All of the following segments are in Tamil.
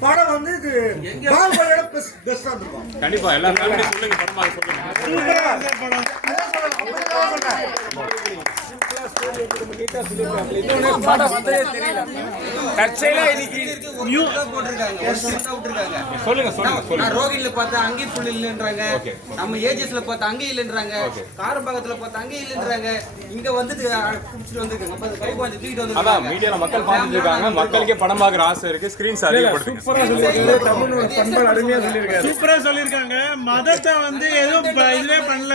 படம் வந்து இது பாகுபலியோட பெஸ்ட் பெஸ்டா இருக்கும் கண்டிப்பா எல்லா ஃபேமிலி சொல்லுங்க படமா சொல்லுங்க சூப்பரா அதான் சொல்றேன், அப்படிதான் சொல்றேன். சொல்லுங்க சொல்லுங்க. சொல்லுங்க நான் ரோகிணில பார்த்தா அங்கே புல் இல்லைன்றாங்க. நம்ம ஏஜஸ்ல பார்த்தா அங்கே இல்லைன்றாங்க. காரம்பாக்கத்துல பார்த்தா அங்கே இல்லைன்றாங்க. இங்க வந்துட்டு குடிச்சிட்டு வந்துருக்காங்க. அதான் மீடியால மக்கள் பார்த்துட்டு இருக்காங்க. மக்களுக்கே படம் பார்க்குற ஆசை இருக்கு. ஸ்கிரீன்ஸ் அதிகப்படுத்துங்க சூப்பரா சொல்லியிருக்காங்க. மதத்தை வந்து எதுவும் இதுவே பண்ணல.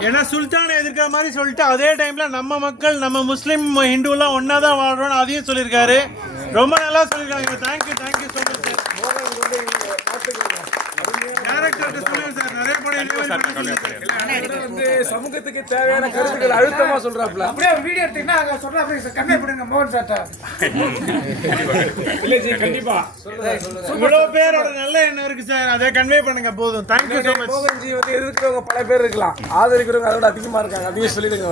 ஏன்னா சுல்தானை எதிர்க்கிற மாதிரி சொல்லிட்டு அதே டைம்ல நம்ம மக்கள் நம்ம முஸ்லீம் ஹிந்துலாம் ஒன்னா தான் வாழ்றோம்னு அதையும் சொல்லியிருக்காரு. ரொம்ப நல்லா சொல்லியிருக்காங்க. Thank you thank you so much sir டேரக்டருக்கு சொல்லுங்க சார் நிறைய படம் இனிமேல் சார் பண்ண கண்டிப்பா சொல்லுங்க. வந்து சமூகத்துக்கு தேவையான கருத்துக்கள் அழுத்தமா சொல்றாப்ல. அப்படியே ஒரு வீடியோ எடுத்தீங்கன்னா அங்க சொல்ற அப்படியே கன்வே பண்ணுங்க மோகன் சார்ட்ட இல்ல ஜி கண்டிப்பா. இவ்வளவு பேரோட நல்ல எண்ணம் இருக்கு சார். அதை கன்வே பண்ணுங்க போதும். தேங்க்யூ ஸோ மச் வந்து எதிர்க்கிறவங்க பல பேர் இருக்கலாம். ஆதரிக்கிறவங்க அதோட அதிகமா இருக்காங்க. அதையும் சொல்லிடுங்க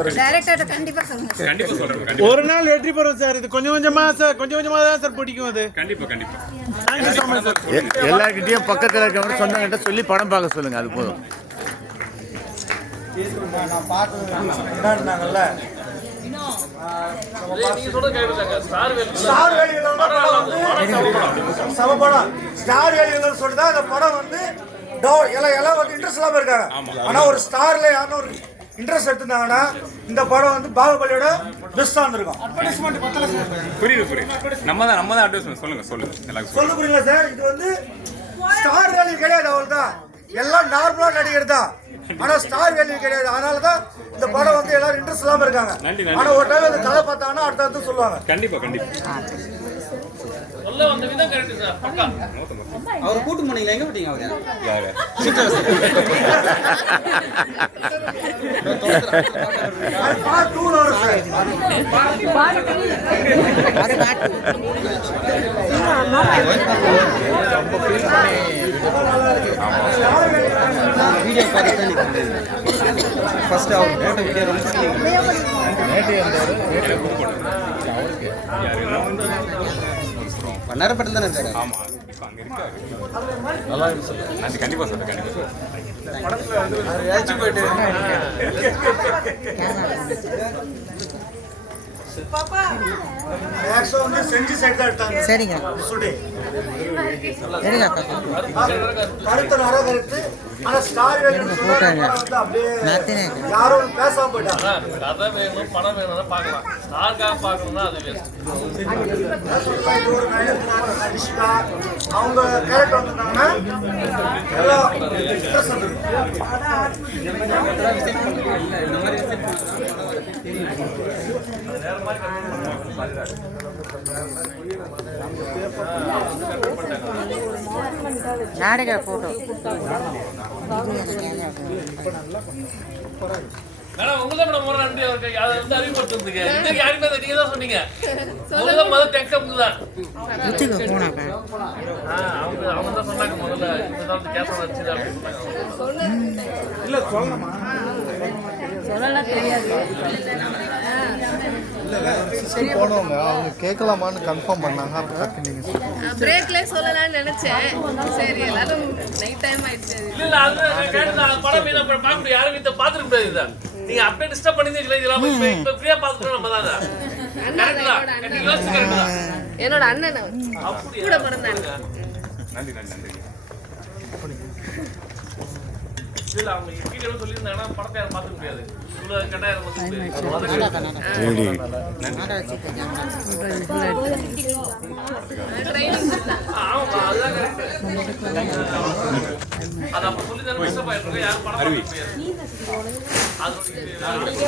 கண்டிப்பா சொல்லுங்க கண்டிப்பா சொல்றேன் கண்டிப்பா. ஒரு நாள் வெற்றி பெறும் சார் இது கொஞ்சம் கொஞ்சமா சார் கொஞ்சம் கொஞ்சமா தான் சார் பிடிக்கும் அது. கண்டிப்பா கண்டிப்பா. எல்லார்கிட்டயும் பக்கத்துல இருக்கவங்க சொந்தங்கிட்ட சொல்லி படம் பார்க்க சொல்லுங்க அது போதும். நான் பார்த்தது இருந்தாங்கல்ல ஸ்டார் வந்து சம படம். ஸ்டார் வேலியில் சொல்லிட்டு தான் இந்த படம் வந்து எல்லாம் எல்லாம் வந்து இன்ட்ரெஸ்ட் இல்லாம இருக்காங்க. ஆனா ஒரு ஸ்டார்ல யாரும் ஒரு இன்ட்ரெஸ்ட் எடுத்திருந்தாங்கன்னா இந்த படம் வந்து பாகுபலியோட பெஸ்டா இருந்திருக்கும் புரியுது புரியுது. நம்ம தான் நம்ம தான் அட்வைஸ் சொல்லுங்க சொல்லுங்க. எல்லாருக்கும் சொல்ல புரியல சார் இது வந்து ஸ்டார் வேல்யூ கிடையாது அவள் தான் எல்லாம் நார்மலா நடிகர் தான் ஆனா ஸ்டார் வேல்யூ கிடையாது. அதனால தான் இந்த படம் வந்து எல்லாரும் இன்ட்ரெஸ்ட் இல்லாம இருக்காங்க. நன்றி, நன்றி. ஆனா ஒரு டைம் இந்த கதை பார்த்தாங்கன்னா அடுத்த அடுத்து சொல்லுவாங்க. கண்டிப்பா கண்டிப்பா. அவர் கூட்டு போனீங்களா? எங்க விட்டீங்க அவரு? சார். வீடியோ பார்த்து தான் ஃபர்ஸ்ட் அவர் போட்ட வீடியோ ரொம்ப வண்ணாரப்பட்டில் தானே இருக்காரு ஆமா இப்ப அங்க இருக்காரு. நன்றி கண்டிப்பா சொல்றேன் கண்டிப்பா ஏதாச்சும் போயிட்டு. சரிங்க. சுடி. சரிங்க கருத்து நர கருத்து. ஆனா ஸ்டார் அப்படியே நாத்தினே. யாரும் பேசாம போயிட்டாங்க கதை வேணும் படம் வேணும்னா பார்க்கலாம். பார்க்கணும்னா அது வேஸ்ட் அனுஷ்கா, அவங்க கேரக்டர் வந்திருந்தாங்கன்னா எல்லாம். நாடக போட்டோ மேடம் உங்களுக்கு மேடம் ஒரு நன்றி அவருக்கு. அதை வந்து அறிமுகப்படுத்துறதுக்கு இன்னைக்கு யாருமே அதை நீங்க தான் சொன்னீங்க. முதல்ல முதல் டெக்ஸ்ட் தான் முத்துக்கு போனாக்கா ஆ, அவங்க அவங்க தான் சொன்னாங்க முதல்ல. இந்த தான் கேஸ் வச்சு அப்படின்னு சொன்னாங்க. சொல்லலாம் தெரியாது. போனவங்க அவங்க கேட்கலாமான்னு கன்ஃபார்ம் பண்ணாங்க. அப்போ டக்கு நீங்கள் பிரேக்ல சொல்லலாம்னு நினைச்சேன். சரி எல்லாரும் நைட் டைம் ஆயிடுச்சு. இல்ல அது கேட்டு நான் படம் மீனா பார்க்க முடியும் யாரும் வீட்டை பார்த்துக்க முடியாது இதை நீங்க அப்படியே டிஸ்டர்ப் பண்ணிருந்தீங்களா இதெல்லாம் இப்ப- இப்ப ஃப்ரீயா பார்த்துட்டோம் நம்ம தான். என்னோட அண்ணன்? கூட பிறந்த அண்ணன். நன்றி நன்றி நன்றி. இல்ல அவங்க வீடியோ சொல்லியிருந்தாங்கன்னா படத்தை யாரும் பார்த்துக்க முடியாது இவ்வளவு கட்டாயம் வந்து ட்ரைனிங் கொடுத்தாங்க ஆமா அதுதான் correct. அது அப்ப சொல்லி தானே யாரும் படம் பார்க்க முடியாது யாருக்கு.